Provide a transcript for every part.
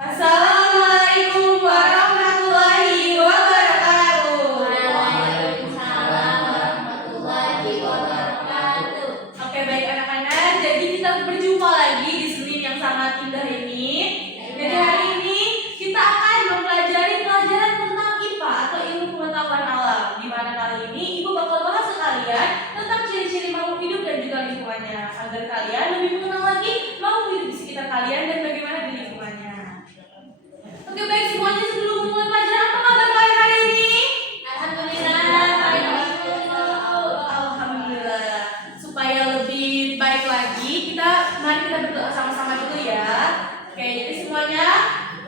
Assalamualaikum warahmatullahi wabarakatuh. Waalaikumsalam warahmatullahi wabarakatuh. Oke, baik anak-anak, jadi kita berjumpa lagi di Senin yang sangat indah ini. Jadi hari ini kita akan mempelajari pelajaran tentang IPA atau ilmu pengetahuan alam. Di mana kali ini Ibu bakal bahas ke kalian tentang ciri-ciri makhluk hidup dan juga lingkungannya, agar kalian lebih mengenal lagi makhluk hidup di sekitar kalian dan bagaimana di lingkungannya. Oke, baik semuanya, sebelum memulai pelajaran, apa kabar kalian hari ini? Alhamdulillah, baik. Alhamdulillah. Supaya lebih baik lagi, mari kita berdoa sama-sama dulu ya. Oke, jadi semuanya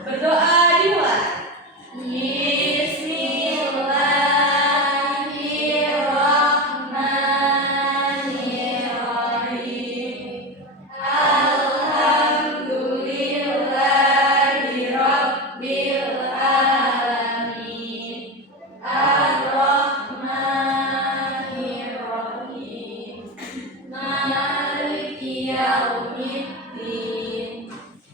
berdoa dimulai. Bismillahirrahmanirrahim. Alhamdulillahirabbil alamin. Ar-Rahmanirrahim. Maliki yaumiddin.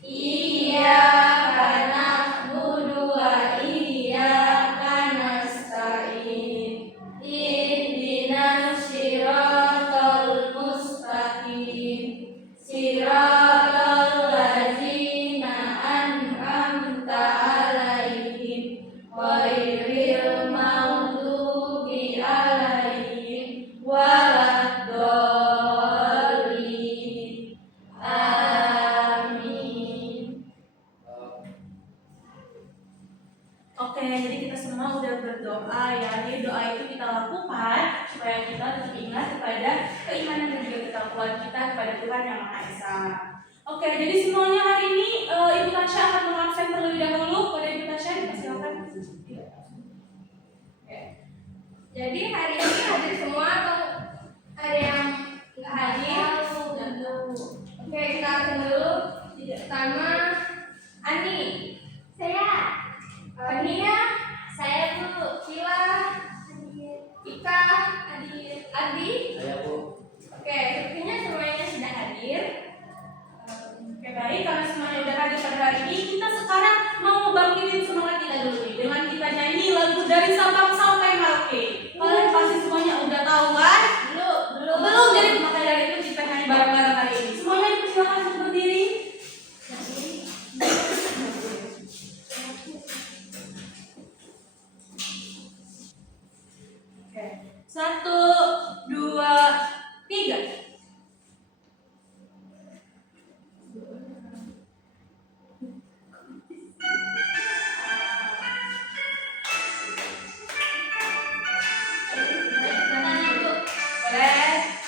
Iyyaka na'budu wa iyyaka nasta'in. Ihdinas siratal mustaqim. Siratal ladzina an'amta 'alaihim ghairil maghdubi 'alaihim waladdallin. Amin. Oke, jadi kita semua udah berdoa ya. Jadi doa itu kita lakukan supaya kita tetap ingat kepada keimanan dan juga ketakwaan kita kepada Tuhan Yang Maha Esa. Oke, jadi semuanya hari ini Ibu Tasya akan mengabsen terlebih dahulu. Pada Ibu Tasya, silakan. Oke. Jadi hari ini hadir semua atau ada yang nggak hadir? Oke, kita absen dulu. Pertama, Ani. Saya. Nia. Saya Bu. Sila. Ika. Adi. Saya Bu. Oke, sepertinya semuanya sudah hadir. Oke, baik, karena semuanya udah hadir pada hari ini, kita sekarang mau bangkitin semangat kita dulu nih dengan kita nyanyi lagu dari Sabang sampai Merauke. Kalian pasti semuanya udah tahu kan? Belum, jadi maka dari itu kita nyanyi bareng-bareng hari ini. Semuanya dipersilakan untuk berdiri. Oke, 1, 2, 3. Boleh?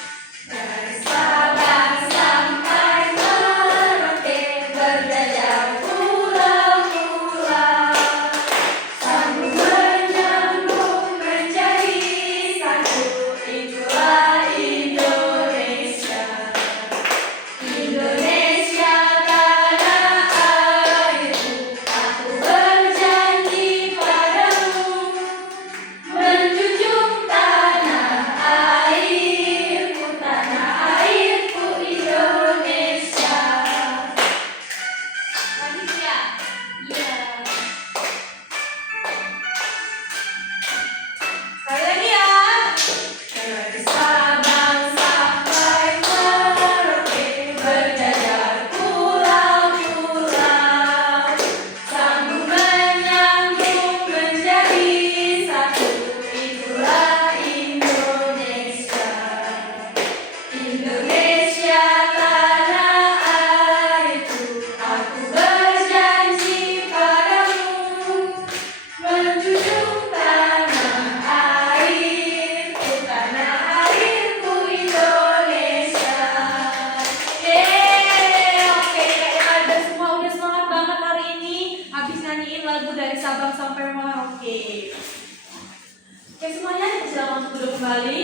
Sabang sampai Merauke. Oke semuanya, silakan untuk duduk kembali.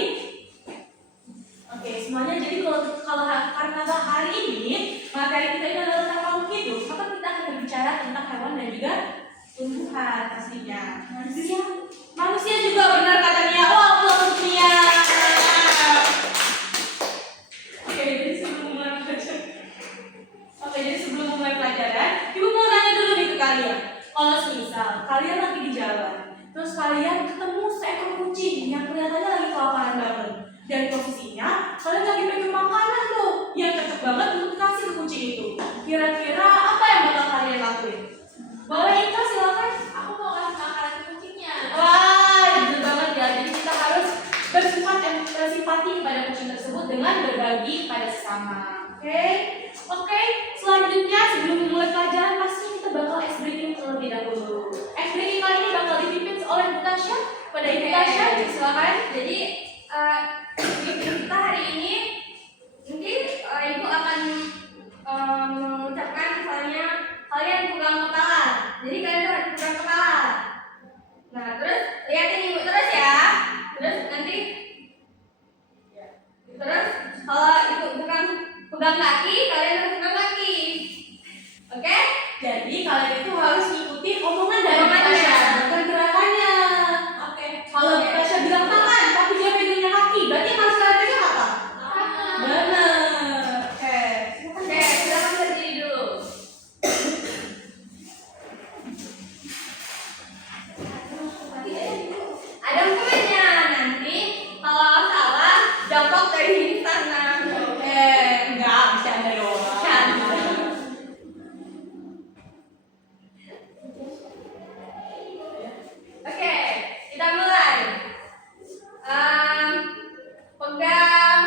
Oke semuanya, jadi kalau karena hari ini materi kita ini adalah tentang makhluk hidup, maka kita akan berbicara tentang hewan dan juga tumbuhan pastinya. Manusia juga benar katanya. Wah, belum Nia. Oke, jadi sebelum mulai pelajaran, Ibu mau nanya dulu nih ke kalian. Kalau semisal kalian lagi di jalan, terus kalian ketemu seekor kucing yang kelihatannya lagi kelaparan banget, dan posisinya kalian lagi pegang makanan tuh yang cocok banget untuk kasih ke kucing itu. Kira-kira apa yang bakal kalian lakuin? Boleh Ika, silakan. Aku mau kasih makanan ke kucingnya. Wah, betul banget ya. Jadi kita harus bersimpati kepada kucing tersebut dengan berbagi pada sesama. Oke. Selanjutnya sebelum mulai pelajaran pasti kita bakal ice breaking terlebih dahulu. Ice breaking kali ini bakal dipimpin oleh Bu Tasya. Pada Ibu Tasya, silakan. Jadi kita hari ini nanti Ibu akan mengucapkan misalnya kalian pegang kepala. Jadi kalian tuh harus pegang kepala. Nah terus lihatin Ibu terus ya. Terus nanti kalau Ibu pegang kaki, kalian harus pegang kaki. Oke? Jadi kalian itu harus ngikuti omongan dari Bu Omongannya. Tasya, bukan gerakannya. Oke. Kalau Bu Tasya bilang tangan, tapi dia pegangnya kaki, berarti yang harus kalian pegang apa? Benar. Oke. Oke, silakan berdiri dulu. Ada hukumannya nanti kalau salah jongkok dari sini ke sana. Enggak, bisa ada doang. Oke, kita mulai. Pegang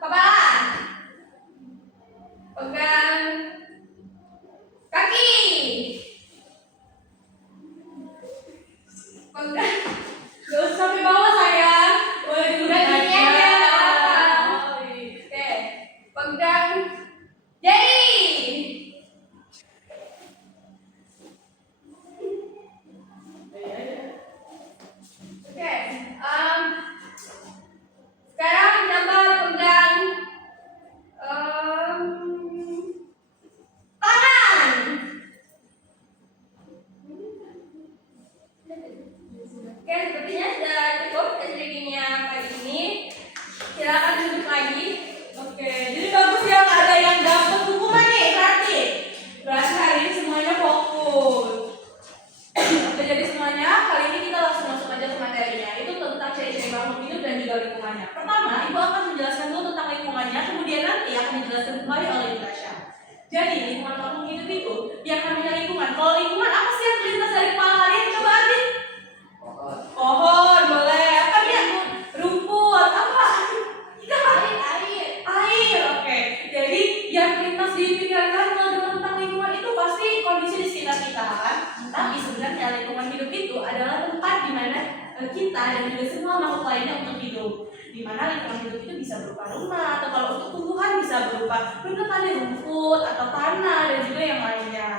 kepala, pegang kaki, pegang Gak usah sampai bawah sayang. Boleh dulu Bagiannya aja. aja. Oke, pegang jari. Oke, sekarang coba pegang tangan. Oke, sepertinya sudah cukup testingnya pagi ini. Silakan duduk lagi. Oke, jadi bagus ya nggak ada yang dapat hukuman nih berarti. Berarti hari ini semuanya fokus. Oke, jadi semuanya kali ini kita langsung masuk aja ke materinya. Itu tentang ciri-ciri makhluk hidup dan juga lingkungannya. Pertama, Ibu akan menjelaskan dulu tentang lingkungannya, kemudian nanti akan dijelaskan kembali oleh Ibu Tasya. Jadi lingkungan makhluk hidup itu yang namanya lingkungan. Kalau lingkungan apa sih yang terlintas dari kepala kalian? Coba Adit. Pohon, boleh. Apa dia? Rumput. Apa? Air. Oke. Jadi yang terlintas di pikiran kalian kalau dengar tentang lingkungan itu pasti kondisi di sekitar kita kan. Tapi sebenarnya lingkungan hidup itu adalah tempat di mana kita dan juga semua makhluk lainnya untuk hidup. Di mana lingkungan hidup itu bisa berupa rumah atau kalau untuk tumbuhan bisa berupa tadi rumput atau tanah dan juga yang lainnya.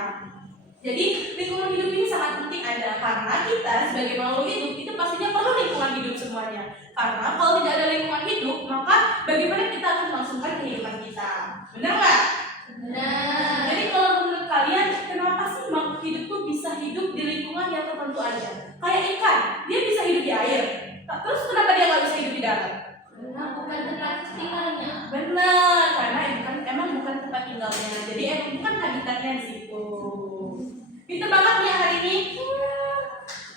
Jadi lingkungan hidup ini sangat penting ada karena kita sebagai makhluk hidup itu pastinya perlu lingkungan hidup semuanya. Karena kalau tidak ada lingkungan hidup maka bagaimana kita akan melangsungkan kehidupan kita? Benar nggak? Benar. Jadi kalau menurut kalian kenapa sih makhluk hidup tuh bisa hidup di lingkungan yang tertentu aja? Kayak ikan, dia bisa hidup di air. Terus kenapa dia nggak bisa hidup di darat? Karena bukan tempat tinggalnya. Benar, karena emang bukan tempat tinggalnya. Jadi emang bukan habitatnya di situ. Pinter banget nih hari ini.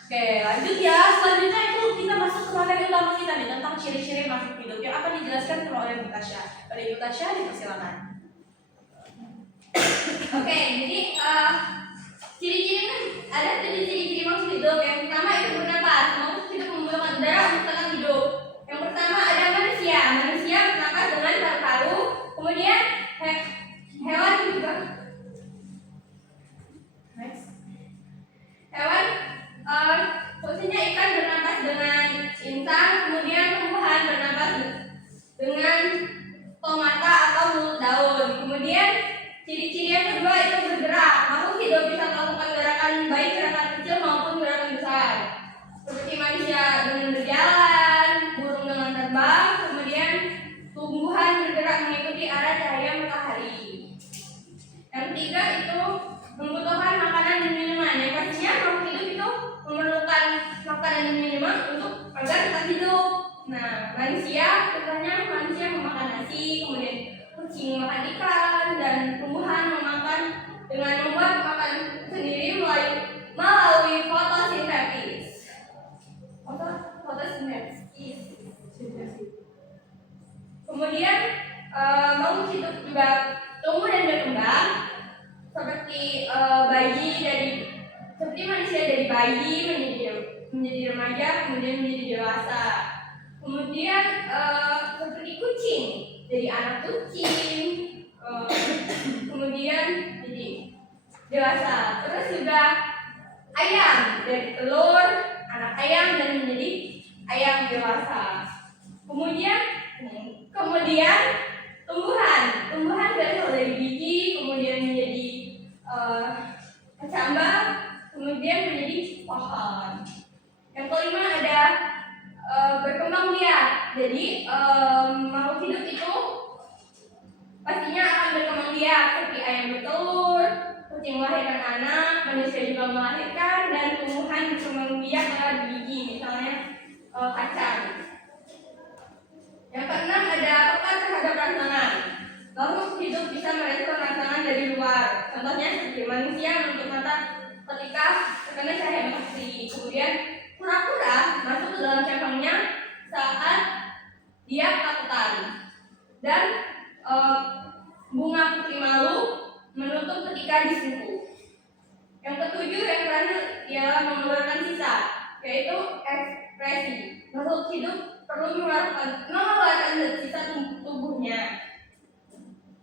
Oke, lanjut ya. Selanjutnya itu kita masuk ke materi utama kita nih tentang ciri-ciri makhluk hidup yang akan dijelaskan oleh Ibu Tasya. Pada Ibu Tasya dipersilakan. Oke, jadi ciri-ciri kan ada tujuh ciri-ciri makhluk hidup. Yang pertama itu bernapas. Makhluk hidup menggunakan udara untuk tenang hidup. Yang pertama ada manusia. Manusia bernapas dengan paru-paru. Kemudian hewan juga. Next. Hewan fungsinya ikan bernapas dengan insang. Kemudian tumbuhan bernapas dengan stomata atau mulut daun. Kemudian ciri-ciri yang kedua itu bergerak. Makhluk hidup bisa melakukan gerakan baik gerakan kecil maupun gerakan siaran cahaya matahari. Yang ketiga itu membutuhkan makanan dan minuman. Yang pastinya makhluk hidup itu memerlukan makanan dan minuman untuk agar tetap hidup. Nah, manusia, contohnya manusia memakan nasi, kemudian kucing makan ikan, dan tumbuhan memakan dengan membuat makan sendiri melalui fotosintesis. Fotosintesis. Kemudian makhluk hidup juga tumbuh dan berkembang seperti seperti manusia dari bayi menjadi remaja, kemudian menjadi dewasa. Kemudian seperti kucing dari anak kucing, kemudian jadi dewasa. Terus juga ayam dari telur anak ayam dan menjadi ayam dewasa. Kemudian tumbuhan berasal dari biji, kemudian menjadi kecambah, kemudian menjadi pohon. Yang kelima ada berkembang biak. Jadi makhluk hidup itu pastinya akan berkembang biak, seperti ayam bertelur, kucing melahirkan anak, manusia juga melahirkan, dan tumbuhan berkembang biak lewat biji, misalnya kacang. Yang keenam ada peka terhadap rangsangan. Makhluk hidup bisa merespon rangsangan dari luar. Contohnya seperti manusia menutup mata ketika terkena cahaya matahari. Kemudian kura-kura masuk ke dalam cangkangnya saat dia ketakutan. Dan bunga putri malu menutup ketika disentuh. Yang ketujuh yang terakhir ialah mengeluarkan sisa, yaitu ekspresi. Makhluk hidup perlu mengeluarkan sisa tubuhnya.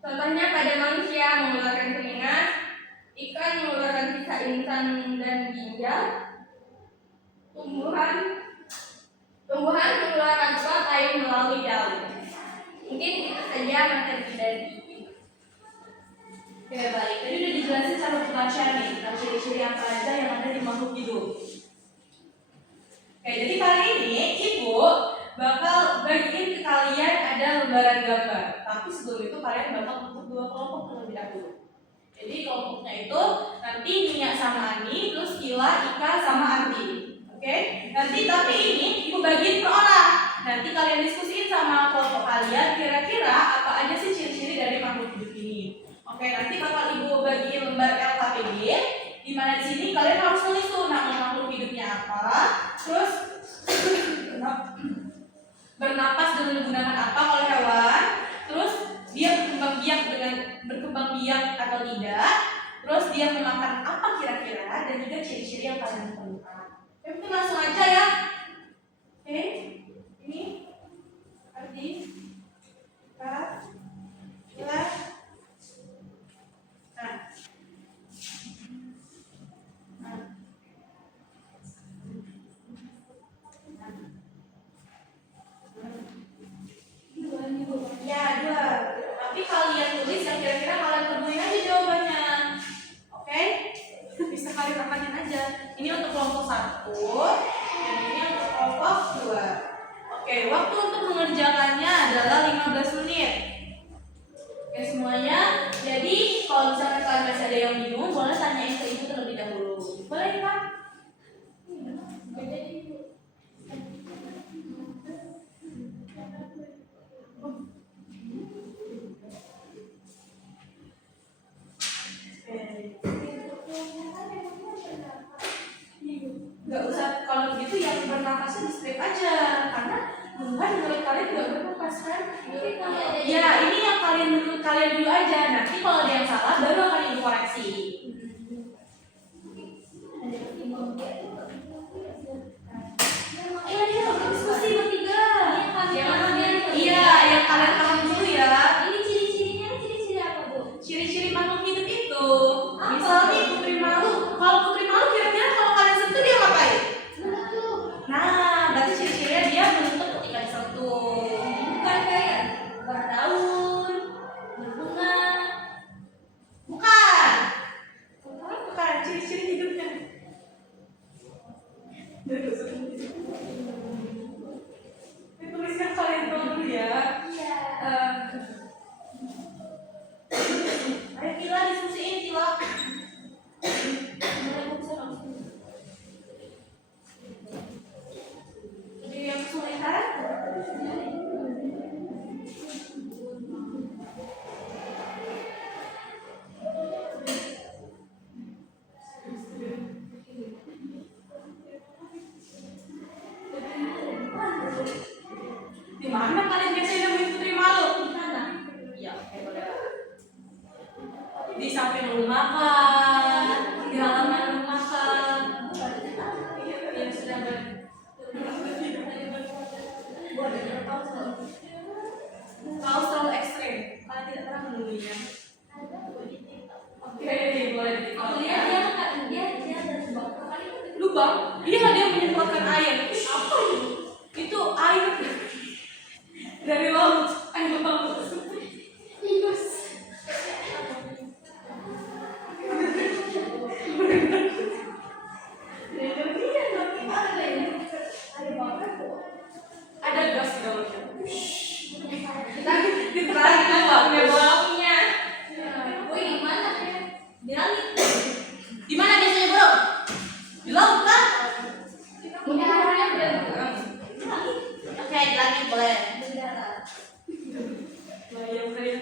Contohnya pada manusia mengeluarkan keringat, ikan mengeluarkan sisa insan dan ginjal, tumbuhan mengeluarkan uap air melalui daun. Mungkin itu saja materi dari ini. Oke, baik. Tadi udah dijelasin cara membaca nih tentang ciri-ciri apa aja yang ada di makhluk hidup. Oke, jadi kali ini Ibu bakal bagiin ke kalian ada lembaran gambar. Tapi sebelum itu kalian bakal bentuk dua kelompok terlebih dahulu. Jadi kelompoknya itu nanti Nia sama Ani, terus Ila, Ika sama Arti. Oke? Nanti tapi ini Ibu bagiin per orang. Nanti kalian diskusiin sama kelompok kalian kira-kira apa aja sih ciri-ciri dari makhluk hidup ini. Oke, nanti bakal Ibu bagiin lembar LKPD. Di mana di sini kalian harus tulis tuh nama makhluk hidupnya apa, terus bernapas dengan menggunakan apa kalau hewan, terus dia berkembang biak atau tidak, terus dia memakan apa kira-kira, dan juga ciri-ciri yang paling ditemukan. Oke, kita langsung aja ya. Oke, ini Ardi, Kak, Ila. Ya, dua. Tapi kalian tulis yang kira-kira kalian temuin aja jawabannya. Oke? Bisa kalian rekamin aja. Ini untuk kelompok 1 dan ini untuk kelompok 2. Oke, waktu untuk mengerjakannya adalah 15 menit. Oke semuanya. Jadi kalau misalkan kalian masih ada yang bingung, boleh tanyain ke Ibu terlebih dahulu. Boleh, Pak? Gak usah, kalau begitu yang bernafasnya di strip aja, karena menurut kalian juga bernapas kan? Ya, ini yang menurut kalian dulu aja. Nanti kalau ada yang salah baru akan Ibu koreksi. Iya, diskusi bertiga. Iya, yang kalian paham dulu ya. Ini ciri-ciri apa, Bu? Ciri-ciri makhluk hidup itu. Misalnya putri malu. Kalau putri malu kira-kira kalau kalian sentuh dia ngapain? Nah, berarti ciri-cirinya dia menutup ketika disentuh. Bukan kayak berdaun, berbunga. Bukan. Ciri-ciri hidupnya. Tuliskan kalian tahu dulu ya. Iya. di samping rumah kah, di halaman rumah kah. Yang sudah kalau terlalu ekstrim, kalian tidak pernah menemuinya. Oke, boleh di Aku lihat dia ada lubang. Ini kan dia menyemprotkan air. Apa ini? Itu air dari laut. Air laut. tikus. Ada gas di dalamnya. Tapi Ditarik keluar, ya bang. baunya. Woi, di mana? Di langit. Di mana biasanya bro? Di laut kan? Mungkin orangnya udah Oke, di langit boleh. di darat. Bayang saya.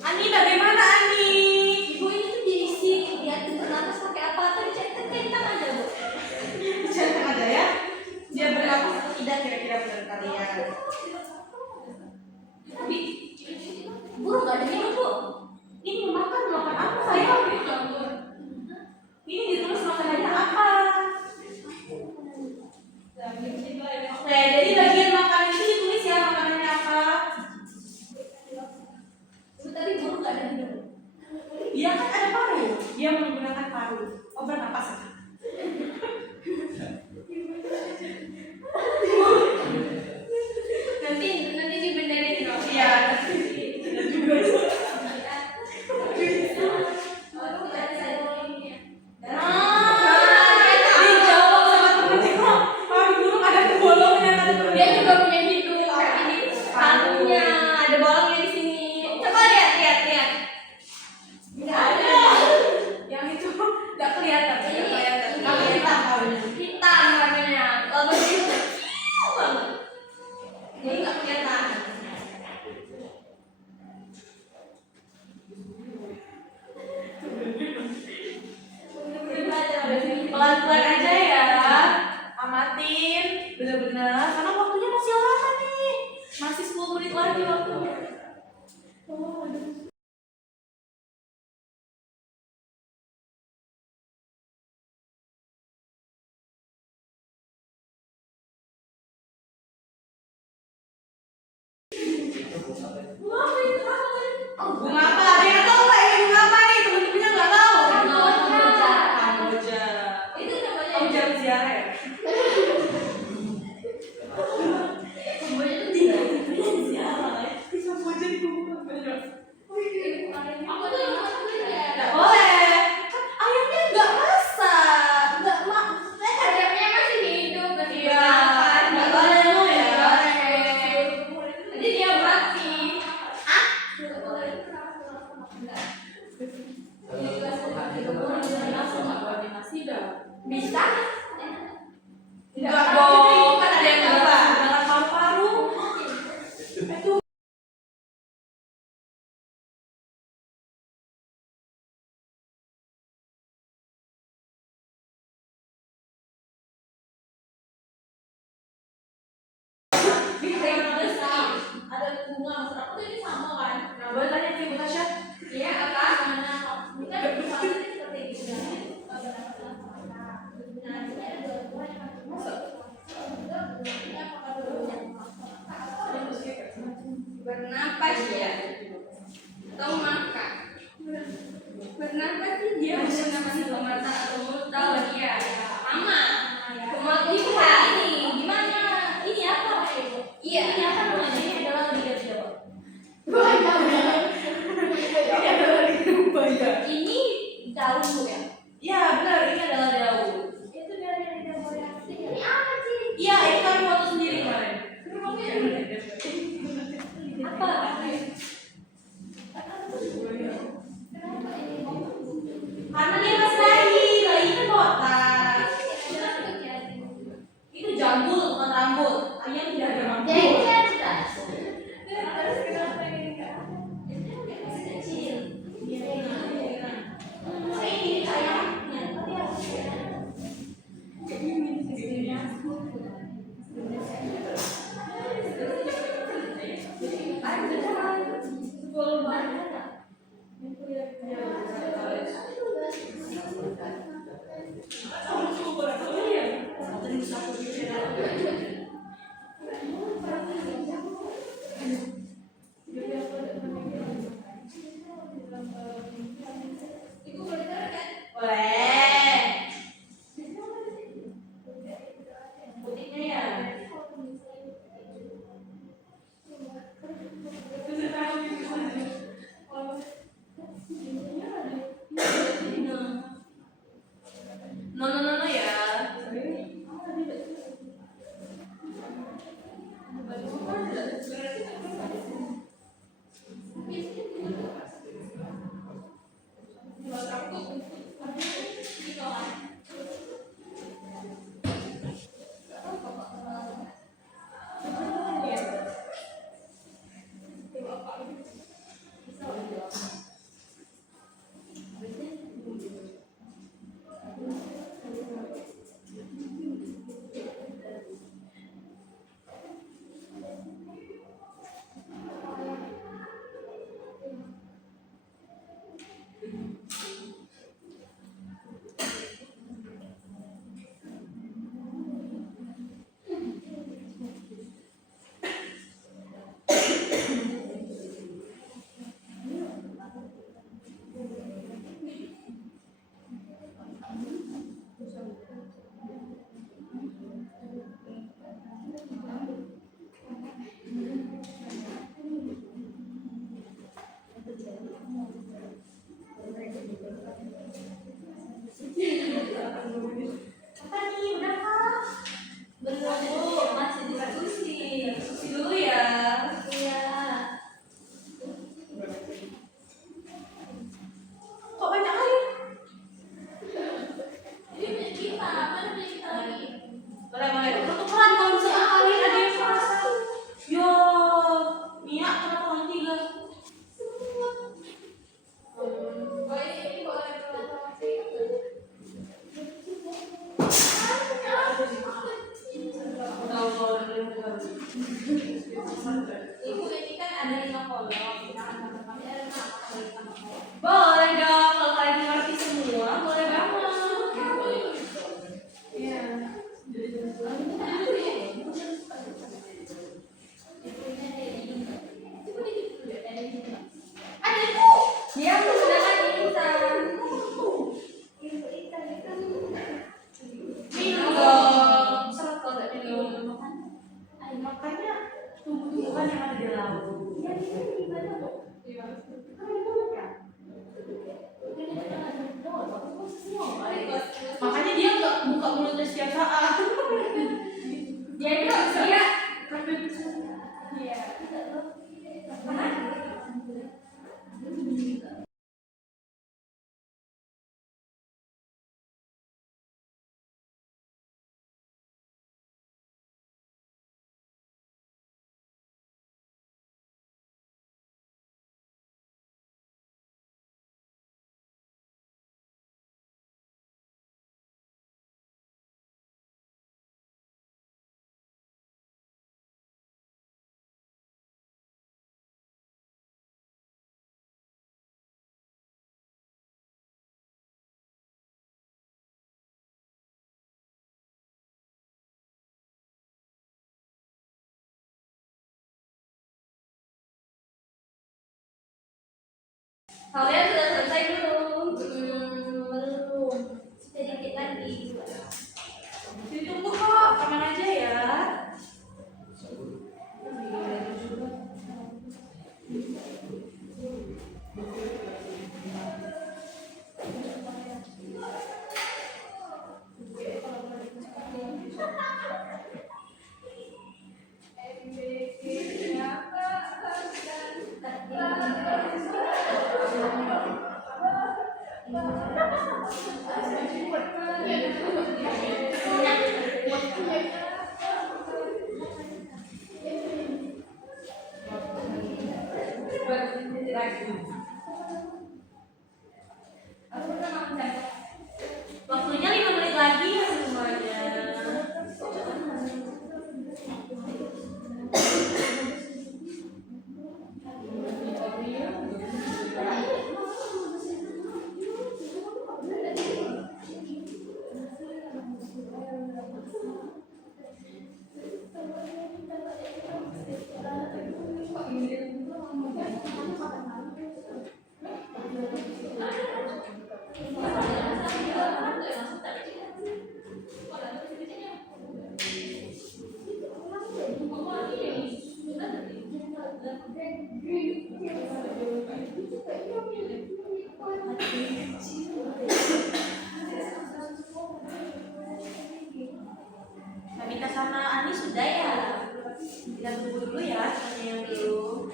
Ani, bagaimana Ani? Ibu ini tuh diisi dia bernapas pakai apa? Tadi centang aja bu. Jangan ada ya. Dia bernapas atau tidak kira-kira benar kalian? Tapi burung nggak ada minum bu. Ini makan apa sayang? Ini ditulis makanannya apa? Oke, jadi bagian makan itu ditulis ya makanannya apa? Tapi burung nggak ada minum. Dia kan ada paru. Dia menggunakan paru. Oh bernapas. Nanti dibenerin dong. Iya. Ada juga. Dijawab sama temen kok. Paru burung ada bolongnya kan? Dia juga punya hidung kayak ini. Parunya ada bolongnya di sini. Coba lihat. Nggak ada. Yang itu nggak kelihatan. Nggak kelihatan. Nggak kelihatan parunya. Hitam warnanya. Kalau begini kecil banget. Jadi nggak kelihatan. Pelan-pelan aja ya, amatin bener-bener karena waktunya masih lama nih, masih 10 menit lagi waktunya. Bunga apa? Ada yang tahu nggak ini bunga apa nih? Temen-temennya nggak tahu. Kamboja. Itu namanya. Kamu jarang ziarah ya? Kamboja itu tidak. Kamboja di Kamboja. Aku tuh maksudnya. Nggak boleh. Kan ayamnya nggak masak, nggak Ayamnya masih hidup masih Iya, makan. nggak boleh lu ya. Nanti dia mati. Bisa? Enggak dong, kan ada yang menggunakan paru-paru. Itu ada bunga maksud aku tuh ini sama kan? Nah, boleh tanya ke Ibu Tasya? Iya, apa? Kita Seperti itu. Bernapas ya atau makan? Bernapas sih dia menggunakan hidung mata atau mulut tahu dia sama. Cuma bisa ini gimana? Ini apa? Iya. ini apa namanya? Ini adalah lidah Jawa. Ini daun bu ya? Iya benar, ini adalah daun. Itu dari lidah buaya. Ini apa sih? Iya, itu kan foto sendiri kemarin. Apa? jambul bukan rambut. Ayam tidak ada rambut. Jadi ini ada. Terus kenapa ini enggak? Masih kecil. Ini ayamnya. Boleh. Putihnya ya. No no no no ya. Apa nih? Udah kah? Belum Bu, masih diskusi. Diskusi dulu ya. Iya. Kok banyak kali? Ini punya kita, mana punya kita lagi? Boleh boleh. Tukeran kalau misalnya kalian ada yang merasa. Yo, Mia kenapa kamu tiga? Oh ini boleh Ibu ini kan ada 5 kolom. Kita akan tambah-tambah ada 5 Boleh dong, kalau kalian ngerti semua, boleh banget. Iya. Ada itu. Dia menggunakan instan. Minum dong. Seret kalau nggak minum. Makanya tumbuh-tumbuhan yang ada di laut. Makanya dia nggak buka mulutnya setiap saat. Dia itu dia kalian sudah selesai belum? Belum. Sedikit lagi. Ditunggu kok, aman aja ya. Mita sama Ani sudah ya. Kita tunggu dulu ya temannya yang belum.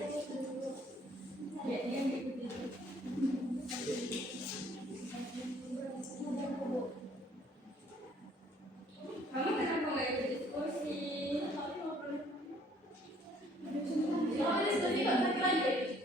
Kamu kenapa nggak ikut diskusi? Oh, diskusi kok satu lagi.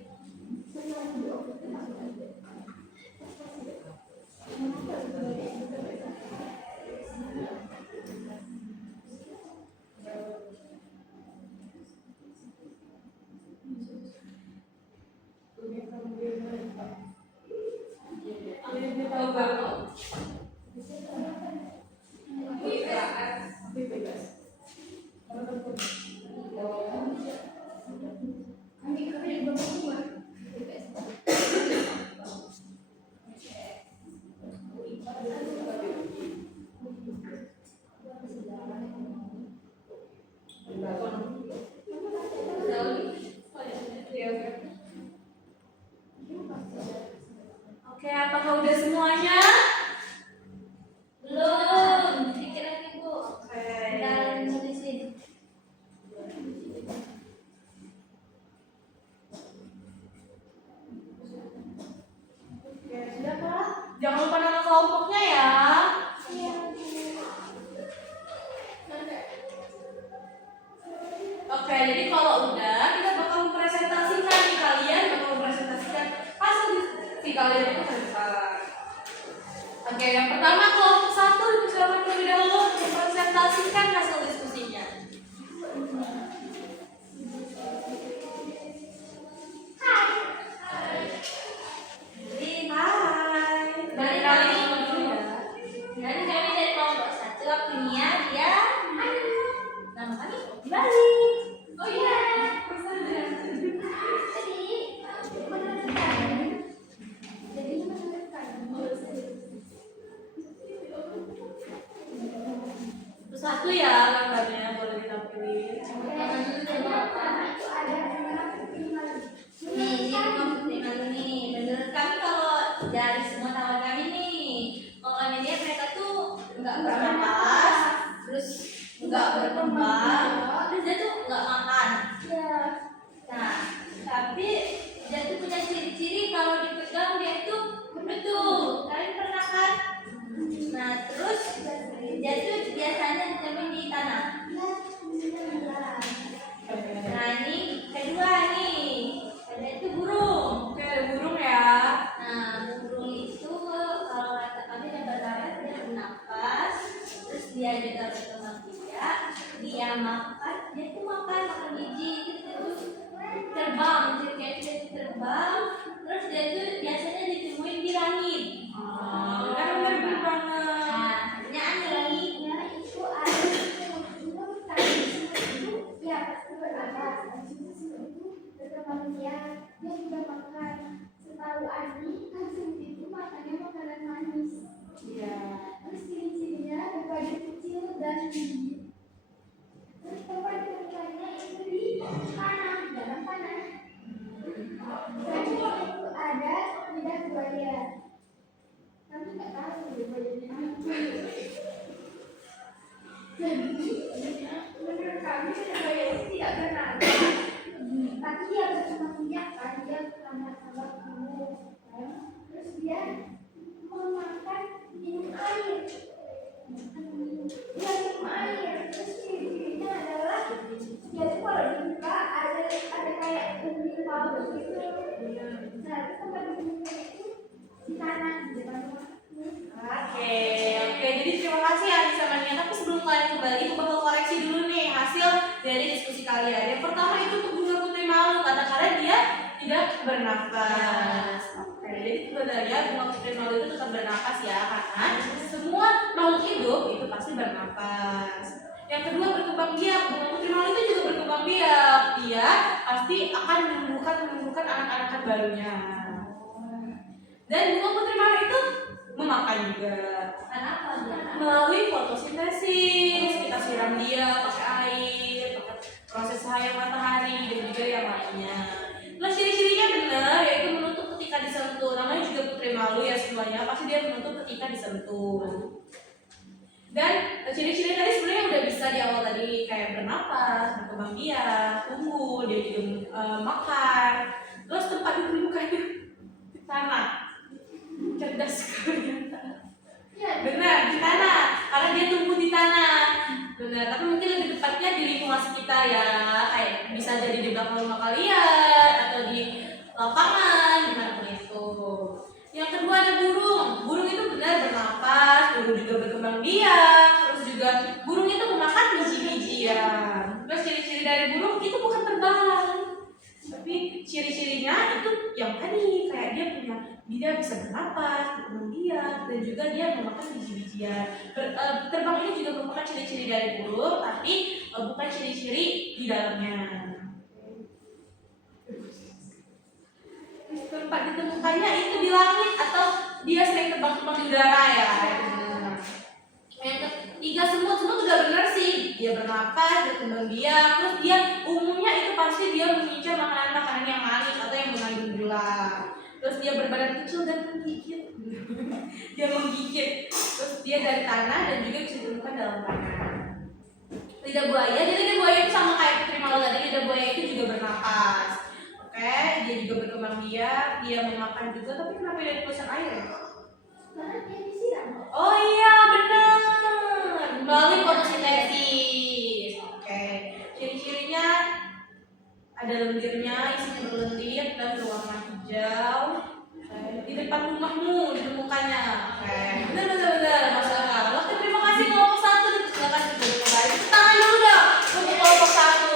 Oke, apakah udah semuanya? Belum. Sedikit lagi Bu. Oke. Kita nulisin. Oke, sudah Kak? Jangan lupa nama kelompoknya ya. Oke, jadi kalau udah kita bakal mempresentasikan nih, kalian bakal mempresentasikan hasil diskusi kalian itu besar. Oke, yang pertama kelompok 1 silakan terlebih dahulu mempresentasikan hasil diskusinya. Jadi, hai. Dari Kenalin kami nama dulu ya. Dan kami dari kelompok 1 Aprinia dia Nama kami Bali. oh iya jadi Terus satu ya gambarnya boleh ditampilin. nih ini rumah Putri Malu nih. Menurut kami kalau dari semua taman kami nih, kalau kami lihat mereka tuh nggak bernapas, terus nggak berkembang, terus dia tuh nggak makan. Nah, tapi dia tuh punya ciri-ciri kalau dipegang dia tuh betul. Kalian pernah kan? Nah, terus dia tuh biasanya ditemuin di tanah. Nah, ini kedua nih. Ada itu burung. Oke, ada burung ya. Nah, burung itu kalau kata kami dia bernapas, dia bernafas, terus dia juga berkembang biak, dia makan, dia tuh makan biji, terus terbang, jadi kayak dia tuh terbang, terus dia tuh biasanya ditemuin di langit. Kan bener banget. Nah, pertanyaan nih, itu ada ya pasti bernapas manusia dia juga makan. Setahu Adi hasil itu makannya makanan manis. Iya. Terus ciri-cirinya berbadan kecil dan gigit. Terus tempat ditemukannya itu di tanah, dalam tanah. Selanjutnya itu ada lidah buaya. Kami nggak tahu buayanya apa. Jadi menurut kami lidah buaya itu tidak bernapas. Tapi dia berkembang biak kan, dia tambah gemuk kan. Terus dia memakan minum air. Dia minum air. Terus ciri-cirinya adalah dia tuh kalau dibuka ada kayak umbi paus gitu. Nah, terus tempat ditemukan itu di tanah di depan rumah. Oke, jadi terima kasih ya Anissa Mania. Tapi sebelum kalian kembali, aku bakal koreksi dulu nih hasil dari diskusi kalian. Yang pertama itu untuk bunga putri malu, kata-kata dia tidak bernafas. Oke, jadi sebenarnya bunga putri malu itu tetap bernafas ya, karena semua makhluk hidup itu pasti bernafas. Yang kedua berkembang biak, bunga putri malu itu juga berkembang biak. Dia pasti akan menumbuhkan anak-anak barunya. Dan bunga putri malu itu memakan juga. kenapa dia? Melalui fotosintesis, kita siram dia pakai air, pakai proses cahaya matahari dan juga yang lainnya. Nah, ciri-cirinya benar, yaitu menutup ketika disentuh. Namanya juga putri malu ya semuanya, pasti dia menutup ketika disentuh. Dan ciri-ciri tadi sebenarnya udah bisa di awal tadi, kayak bernapas, berkembang biak, tumbuh, dia juga makan. Terus tempat ditemukannya di tanah. Cerdas sekali. Ya, Benar, di tanah, karena dia tumbuh di tanah. Benar, tapi mungkin lebih tepatnya di lingkungan sekitar ya, kayak bisa jadi di belakang rumah kalian atau di lapangan, dimanapun itu. Yang kedua ada burung. Burung itu benar bernapas, burung juga berkembang biak, terus juga burung itu memakan biji-bijian. Terus ciri-ciri dari burung itu bukan terbang, tapi ciri-cirinya itu yang tadi, kayak dia bisa bernapas, berkembang biak, dan juga dia memakan biji-bijian. Terbang ini juga merupakan ciri-ciri dari burung, tapi bukan ciri-ciri di dalamnya. Tempat ditemukannya itu di langit atau dia sering terbang-terbang di udara ya. Yang ketiga semut juga benar sih, dia bernapas, berkembang biak, terus dia umumnya itu pasti dia mengincar makanan-makanan yang manis atau yang mengandung gula. Terus dia berbadan kecil dan menggigit. Dia menggigit. Terus dia dari tanah dan juga bisa ditemukan dalam tanah. Lidah buaya, jadi lidah buaya itu sama kayak putri malu tadi, lidah buaya itu juga bernapas. Oke, dia juga berkembang biak, dia memakan juga, tapi kenapa dia dituliskan air ya? karena dia disiram. Oh iya, benar. Melalui fotosintesis. Oke, ciri-cirinya ada lendirnya, isinya berlendir dan berwarna hijau. Di depan rumahmu ditemukannya. Oke, benar. Masuk akal. Oke, terima kasih kelompok 1. Silakan duduk kembali. Tepuk tangan dulu dong untuk kelompok 1.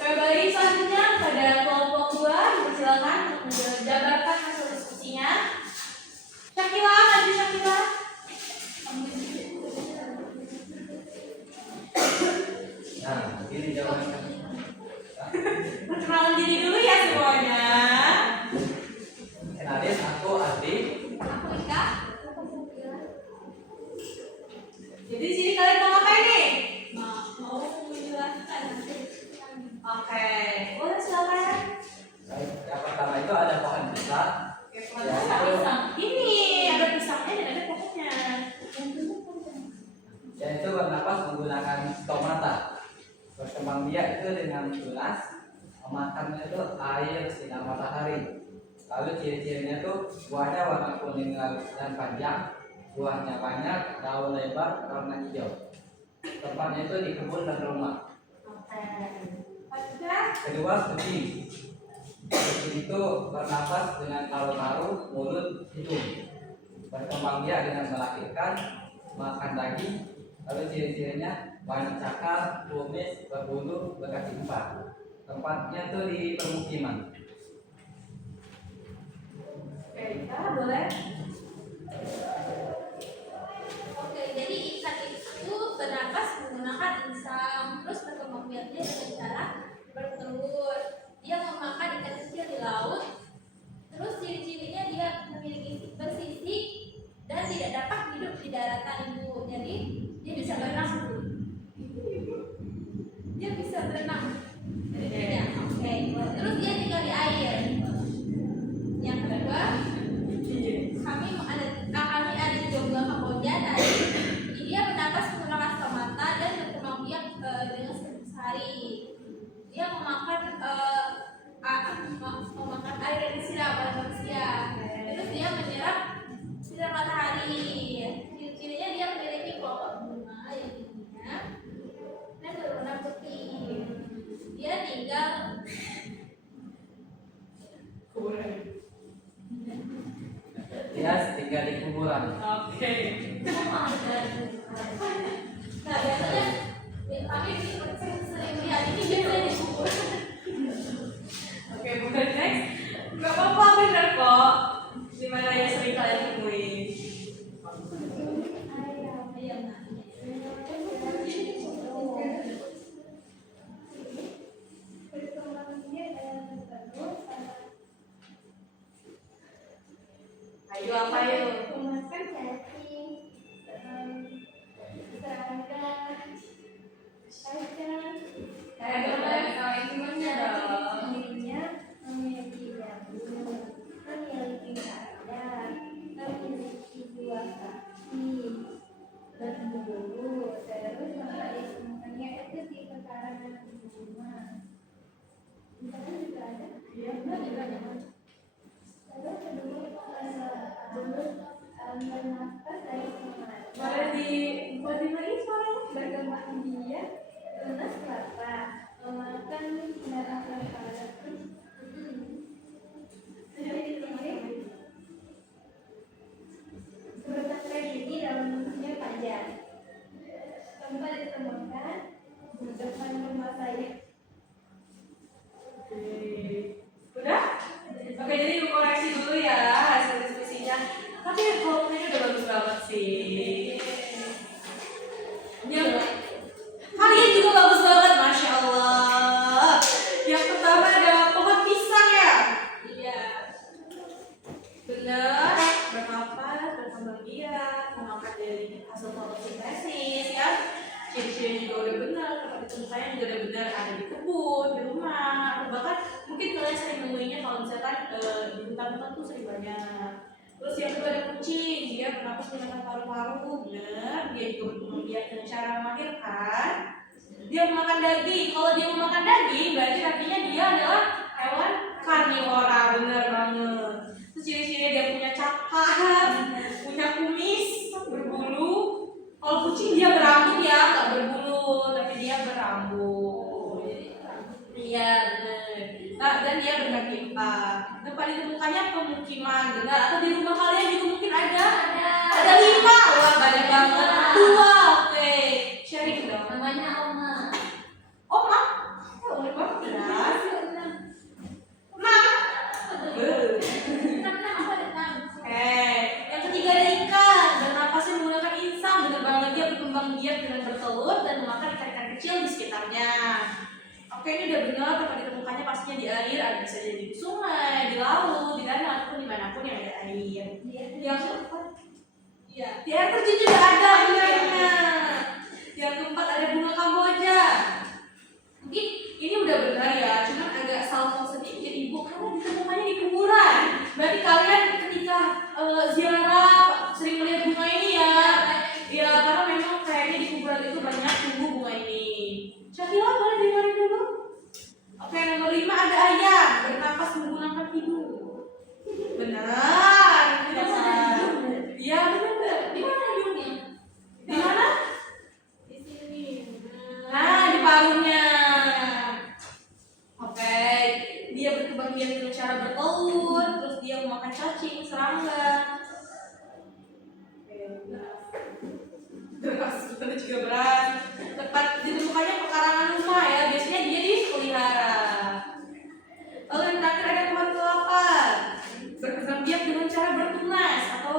Oke, baik, selanjutnya pada kelompok 2, silakan untuk menjabarkan hasil diskusinya. Syakila, maju Syakila. Nah, ini jawabannya. Perkenalan diri dulu ya semuanya. Kenalin, aku Adi. Aku Ika. Jadi di sini kalian mau ngapain nih? Mau menjelaskan. Oke, boleh silakan. Baik, yang pertama itu ada pohon besar. Oke, pisang. Ini ada pisangnya dan ada pokoknya. Yaitu bernapas menggunakan stomata. Berkembang biak itu dengan tunas. Memakannya itu air sinar matahari. Lalu ciri-cirinya tuh buahnya warna kuning dan panjang, buahnya banyak, daun lebar, warna hijau. Tempatnya itu di kebun dan rumah. Oke. Selanjutnya. Kedua, kucing. Kucing itu bernapas dengan paru-paru, mulut, hidung. Berkembang biak dengan melahirkan, makan daging. Lalu ciri-cirinya banyak cakar, kumis, berbulu, berkaki 4. Tempatnya tuh di permukiman. Oke, Ika, boleh. Oke, jadi ikan itu bernapas menggunakan insang, terus berkembang biaknya dengan cara bertelur. Dia memakan ikan kecil di laut. Terus ciri-cirinya dia memiliki bersisik dan tidak dapat hidup di daratan ibu. Jadi dia bisa berenang. Dia bisa berenang. Ya, oke. Terus dia tinggal di air. Yang kedua, kami ada di Jogja Kamboja tadi. Dia bernapas menggunakan stomata dan berkembang biak dengan sehari. Dia memakan air yang disiram oleh manusia. Terus dia menyerap sinar matahari. Ciri-cirinya dia memiliki kelompok bunga yang tingginya dan berwarna putih. Dia tinggal Dia tinggal di kuburan. Oke. nah biasanya kami sering lihat ini biasanya di kuburan. Oke, bukan next. Gak apa-apa, bener kok. Dimana yang sering kalian temuin. dibuatin lagi sekarang. berkembang biak, tunas kelapa, memakan merah berharap. Sebentar tragedi dalam bentuknya panjang. Tempat ditemukan di depan rumah saya. Udah? Oke, jadi koreksi dulu ya hasil diskusinya. Tapi kalau ini udah bagus banget sih. Yang kalian juga bagus banget, masya Allah. Yang pertama ada pohon pisang ya. Iya. Bener, bernapas, berkembang biak, mengangkat dari hasil fotosintesis ya. Ciri-ciri juga udah bener, tempat ditemukannya juga udah bener, ada di kebun, di rumah, atau bahkan mungkin kalian sering nemuinnya kalau misalkan di hutan-hutan tuh sering banyak. Terus yang kedua ada kucing, dia bernapas menggunakan paru-paru, bener. Dia juga berkembang biak dengan cara melahirkan. Dia memakan daging, kalau dia memakan daging berarti artinya dia adalah hewan karnivora, bener banget. Terus ciri-cirinya dia punya cakar, punya kumis, berbulu. Kalau kucing dia berambut ya, nggak berbulu, tapi dia berambut. Iya benar. Nah, dan dia berkaki empat. Tempat ditemukannya pemukiman, benar? Atau di rumah kalian juga mungkin ada? Ada 5, wah banyak banget. 2, oke. Sharing dong. Namanya Oma. Oma, unik banget ya. Nah, yang ketiga ada ikan. Bernapasnya menggunakan insang, benar banget dia berkembang biak dengan bertelur dan memakan ikan-ikan kecil di sekitarnya. Oke, ini udah benar, tempat ditemukannya pastinya di air, ada bisa jadi di sungai, di laut, di danau, ataupun dimanapun yang ada air. Yang keempat, ya, di air terjun juga ada benarnya. Yang keempat ada bunga kamboja. Mungkin ini udah benar ya, cuman agak salah sedikit ibu karena ditemukannya di kuburan. Berarti kalian ketika ziarah sering melihat bunga ini ya. Ya, karena memang kayaknya di kuburan itu banyak tumbuh bunga ini. Syakila boleh dengerin dulu? Oke, nomor 5 ada ayam bernapas menggunakan hidung. Benar, tidak salah. Iya benar. Di mana hidungnya? Di mana? Di sini. Nah, di paruhnya. Oke, dia berkembang biak dengan cara bertelur, terus dia memakan cacing, serangga. Beras, betul juga beras. Tempat ditemukannya pekarangan rumah ya, biasanya dia dipelihara. Lalu yang terakhir ada pohon kelapa, berkembang biak dengan cara bertunas atau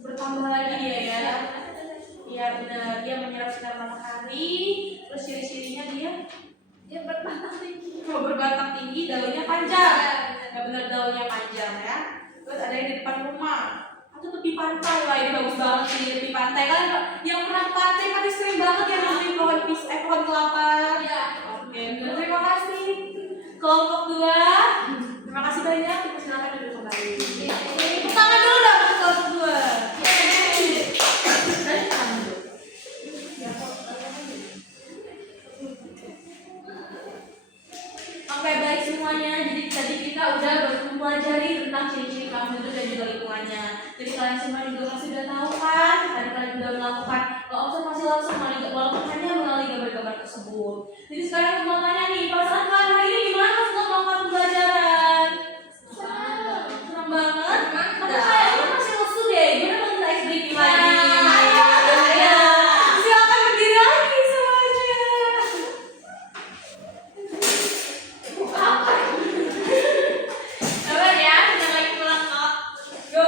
bertambah lagi ya. Iya benar, dia menyerap sinar matahari. Terus ciri-cirinya dia berbatang tinggi. Kalau berbatang tinggi, daunnya panjang. Ya benar, daunnya panjang ya. Terus ada yang di depan rumah atau tepi pantai. Wah ini bagus banget sih di tepi pantai. Kan yang pernah ke pantai pasti sering banget yang nemuin pohon kelapa. Iya. Oke, benar, terima kasih. Kelompok 2, terima kasih banyak. Silakan duduk kembali. Tepuk tangan dulu dong untuk kelompok 2. Dari tangan dulu. Oke, baik semuanya. Jadi tadi kita udah mempelajari tentang ciri-ciri kamu itu dan juga lingkungannya. Jadi kalian semua juga pasti udah tahu kan? Tadi kalian sudah melakukan observasi langsung walaupun hanya melalui gambar-gambar tersebut. Jadi sekarang mau tanya nih, perasaan kalian hari ini gimana setelah melakukan pembelajaran? Senang banget. Tapi kayaknya masih lesu deh. Gimana kalau kita explain lagi? Ya. Silakan berdiri lagi semuanya. Sabar ya, kita lagi pulang kok. Go.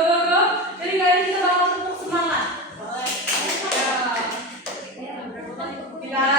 Jadi kali ini kita bakal tetap semangat. Kita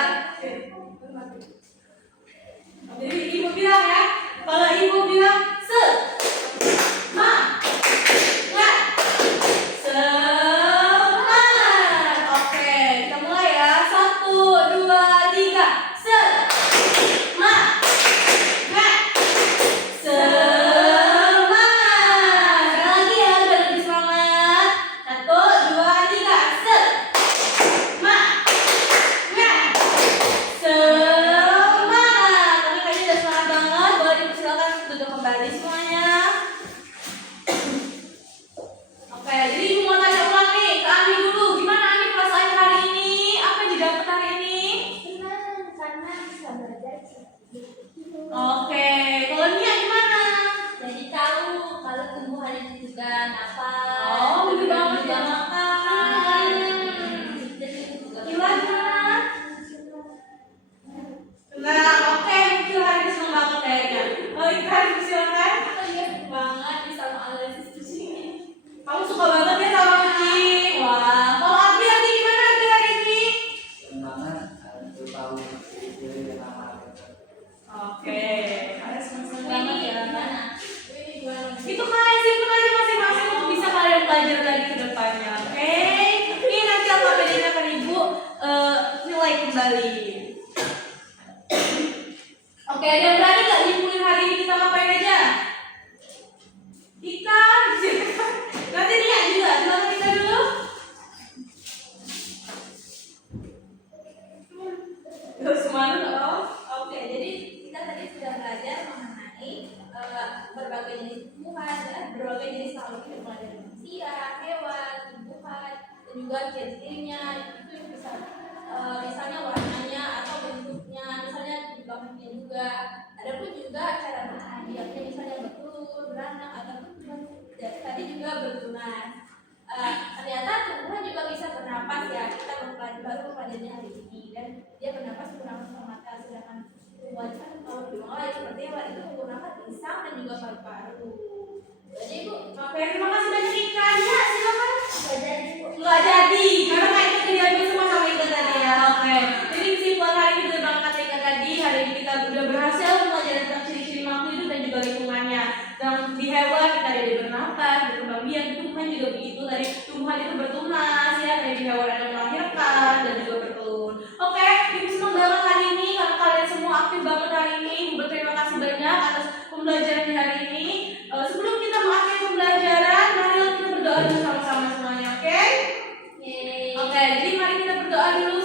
baik kembali. Oke, ada yang berani nggak nyimpulin hari ini kita ngapain aja? Ika, nanti Nia juga, silakan Ika dulu. Terus semuanya dong. Oke, jadi kita tadi sudah belajar mengenai berbagai jenis tumbuhan dan berbagai jenis makhluk hidup, mulai dari manusia, hewan, tumbuhan, dan juga ciri-cirinya. Itu yang bisa misalnya warnanya atau bentuknya, misalnya juga mungkin juga. Ada pun juga cara berhadiahnya, misalnya bertelur, beranak, ataupun tadi juga bertunas. Ternyata tumbuhan juga bisa bernapas ya. Kita baru mempelajari hari ini, dan dia bernapas menggunakan mata, sedangkan tumbuhan kan kalau beruang lain seperti hewan itu menggunakan insang dan juga paru-paru. Jadi Bu, Oke, terima kasih banyak Ika. Ya, silakan. nggak jadi Bu. Nggak jadi, karena Kak Ika diambil semua sama Ika tadi ya. Oke, jadi kesimpulan hari ini benar kata Ika tadi. Hari ini kita sudah berhasil mempelajari tentang ciri-ciri makhluk hidup dan juga lingkungannya. Dan di hewan kita ada di bernapas, berkembang biak, tumbuhan juga begitu. Tadi tumbuhan itu bertunas ya, dari di hewan ada melahirkan dan juga bertelur. Oke, Ibu senang banget hari ini karena kalian semua aktif banget hari ini. Ibu berterima kasih banyak atas pembelajaran di hari ini. Sebelum kita mengakhiri pembelajaran, marilah kita berdoa dulu sama-sama semuanya, oke? Yeay. Oke, jadi mari kita berdoa dulu